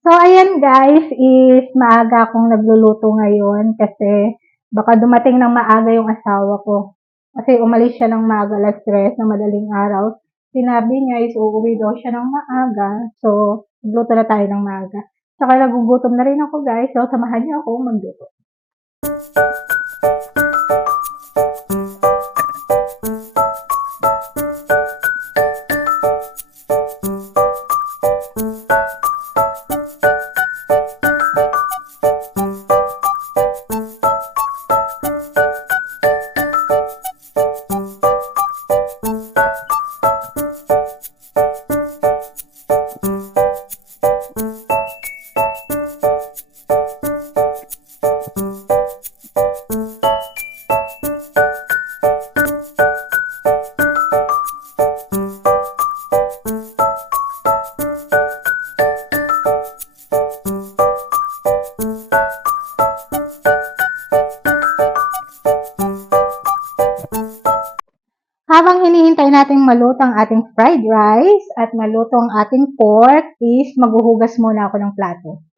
So, ayan guys, is maaga akong nagluluto ngayon kasi baka dumating ng maaga yung asawa ko. Kasi umalis siya ng maaga, alas 3 ng madaling araw. Sinabi niya is uuwi daw siya ng maaga. So, nagluto na tayo ng maaga. Saka nagugutom na rin ako guys. So, samahan niyo ako magluto. Habang hinihintay nating maluto ang ating fried rice at maluto ang ating pork, is maghuhugas muna ako ng plato.